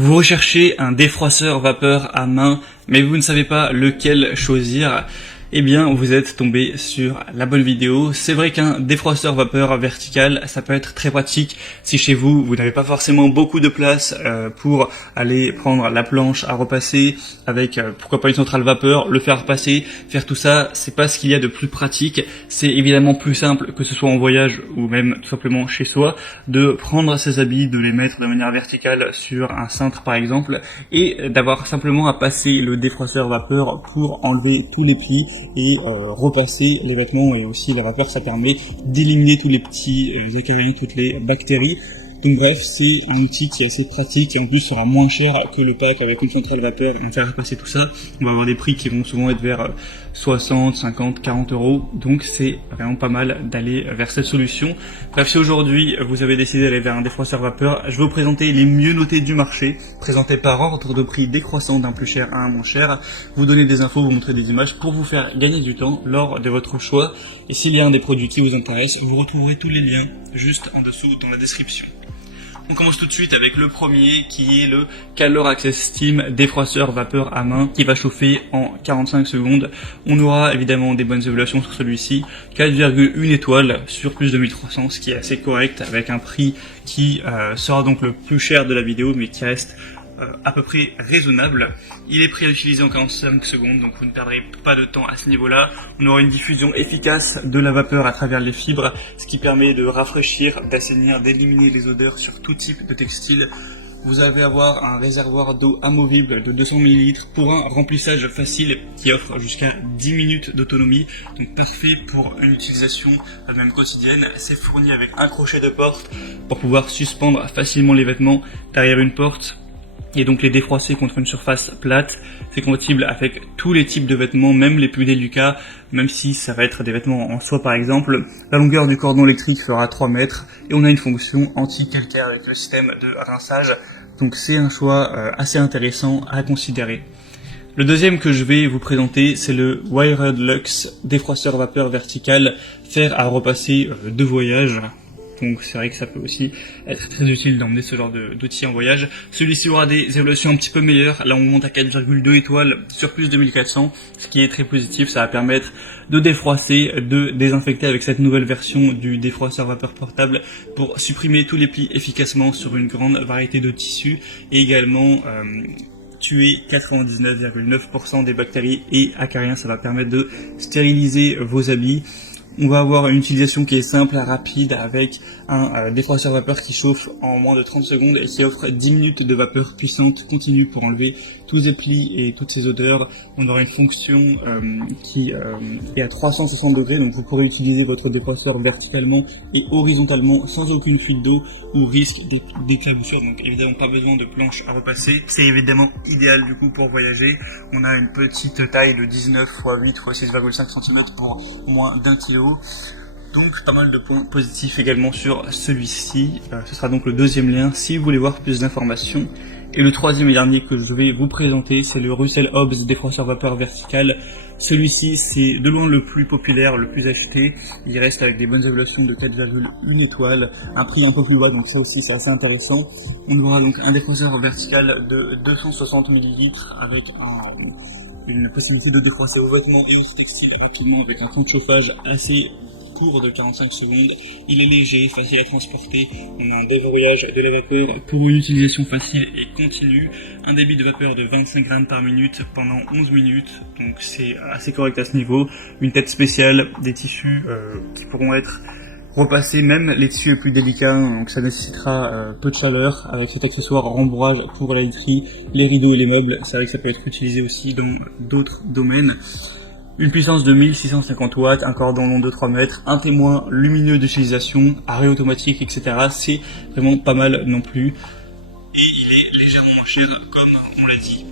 Vous recherchez un défroisseur vapeur à main, mais vous ne savez pas lequel choisir. Eh bien, vous êtes tombé sur la bonne vidéo. C'est vrai qu'un défroisseur vapeur vertical, ça peut être très pratique si chez vous, vous n'avez pas forcément beaucoup de place pour aller prendre la planche à repasser avec, pourquoi pas une centrale vapeur, le faire repasser, faire tout ça. C'est pas ce qu'il y a de plus pratique. C'est évidemment plus simple, que ce soit en voyage ou même tout simplement chez soi, de prendre ses habits, de les mettre de manière verticale sur un cintre par exemple, et d'avoir simplement à passer le défroisseur vapeur pour enlever tous les plis et repasser les vêtements. Et aussi la vapeur, ça permet d'éliminer tous les petits acariens, toutes les bactéries. Donc bref, c'est un outil qui est assez pratique et en plus sera moins cher que le pack avec une centrale vapeur et on faire repasser tout ça. On va avoir des prix qui vont souvent être vers 60, 50, 40 euros. Donc c'est vraiment pas mal d'aller vers cette solution. Bref, si aujourd'hui vous avez décidé d'aller vers un défroisseur vapeur, je vais vous présenter les mieux notés du marché, présentés par ordre de prix décroissant d'un plus cher à un moins cher, vous donner des infos, vous montrer des images pour vous faire gagner du temps lors de votre choix. Et s'il y a un des produits qui vous intéresse, vous retrouverez tous les liens juste en dessous dans la description. On commence tout de suite avec le premier qui est le Calor Access Steam défroisseur vapeur à main qui va chauffer en 45 secondes. On aura évidemment des bonnes évaluations sur celui-ci, 4,1 étoiles sur plus de 1300, ce qui est assez correct avec un prix qui sera donc le plus cher de la vidéo mais qui reste à peu près raisonnable. Il est prêt à utiliser en 45 secondes, donc vous ne perdrez pas de temps à ce niveau-là. On aura une diffusion efficace de la vapeur à travers les fibres, ce qui permet de rafraîchir, d'assainir, d'éliminer les odeurs sur tout type de textile. Vous allez avoir un réservoir d'eau amovible de 200 ml pour un remplissage facile qui offre jusqu'à 10 minutes d'autonomie, donc parfait pour une utilisation même quotidienne. C'est fourni avec un crochet de porte pour pouvoir suspendre facilement les vêtements derrière une porte et donc les défroisser contre une surface plate. C'est compatible avec tous les types de vêtements, même les plus délicats, même si ça va être des vêtements en soie par exemple. La longueur du cordon électrique fera 3 mètres et on a une fonction anti-calcaire avec le système de rinçage, donc c'est un choix assez intéressant à considérer. Le deuxième que je vais vous présenter, c'est le Wired Luxe défroisseur vapeur vertical, fer à repasser de voyage. Donc c'est vrai que ça peut aussi être très utile d'emmener ce genre d'outils en voyage. Celui-ci aura des évaluations un petit peu meilleures. Là on monte à 4,2 étoiles sur plus de 1400, ce qui est très positif. Ça va permettre de défroisser, de désinfecter avec cette nouvelle version du défroisseur vapeur portable pour supprimer tous les plis efficacement sur une grande variété de tissus et également tuer 99,9% des bactéries et acariens. Ça va permettre de stériliser vos habits. On va avoir une utilisation qui est simple, rapide, avec un défroisseur vapeur qui chauffe en moins de 30 secondes et qui offre 10 minutes de vapeur puissante continue pour enlever tous les plis et toutes ces odeurs. On aura une fonction qui est à 360 degrés, donc vous pourrez utiliser votre défroisseur verticalement et horizontalement sans aucune fuite d'eau ou risque d'éclaboussure. Donc évidemment pas besoin de planche à repasser. C'est évidemment idéal du coup pour voyager. On a une petite taille de 19 x 8 x 6,5 cm pour moins d'1 kg. Donc pas mal de points positifs également sur celui-ci. Ce sera donc le deuxième lien si vous voulez voir plus d'informations. Et le troisième et dernier que je vais vous présenter, c'est le Russell Hobbs défroisseur vapeur vertical. Celui-ci, c'est de loin le plus populaire, le plus acheté. Il reste avec des bonnes évaluations de 4,1 étoiles, un prix un peu plus bas, donc ça aussi c'est assez intéressant. On aura donc un défroisseur vertical de 260 ml avec une possibilité de défroisser vos vêtements et autres textiles rapidement avec un temps de chauffage assez court de 45 secondes. Il est léger, facile à transporter. On a un déverrouillage de la vapeur pour une utilisation facile et continue. Un débit de vapeur de 25 grammes par minute pendant 11 minutes. Donc c'est assez correct à ce niveau. Une tête spéciale, des tissus qui pourront être repassés, même les tissus les plus délicats, donc ça nécessitera peu de chaleur avec cet accessoire rembourrage pour la literie, les rideaux et les meubles. C'est vrai que ça peut être utilisé aussi dans d'autres domaines. Une puissance de 1650 watts, un cordon long de 3 mètres, un témoin lumineux d'utilisation, arrêt automatique, etc. C'est vraiment pas mal non plus. Et il est légèrement moins cher comme on l'a dit.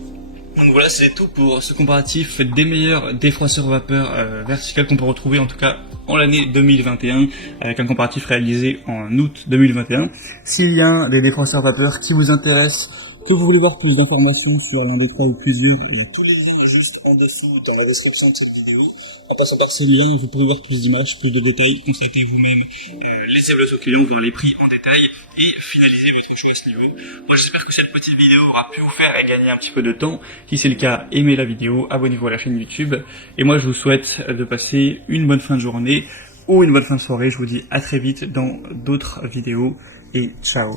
Donc voilà, c'est tout pour ce comparatif des meilleurs défroisseurs vapeur vertical qu'on peut retrouver en tout cas en l'année 2021, avec un comparatif réalisé en août 2021. S'il y a des défroisseurs vapeur qui vous intéressent, que vous voulez voir plus d'informations sur l'un des trois ou plusieurs, tous les liens juste en dessous dans la description de cette vidéo. En passant par ce lien, vous pouvez voir plus d'images, plus de détails, constater vous-même les évaluations clients, voir les prix en détail et finaliser votre choix à ce niveau. Moi j'espère que cette petite vidéo aura pu vous faire gagner un petit peu de temps. Si c'est le cas, aimez la vidéo, abonnez-vous à la chaîne YouTube. Et moi je vous souhaite de passer une bonne fin de journée ou une bonne fin de soirée. Je vous dis à très vite dans d'autres vidéos et ciao.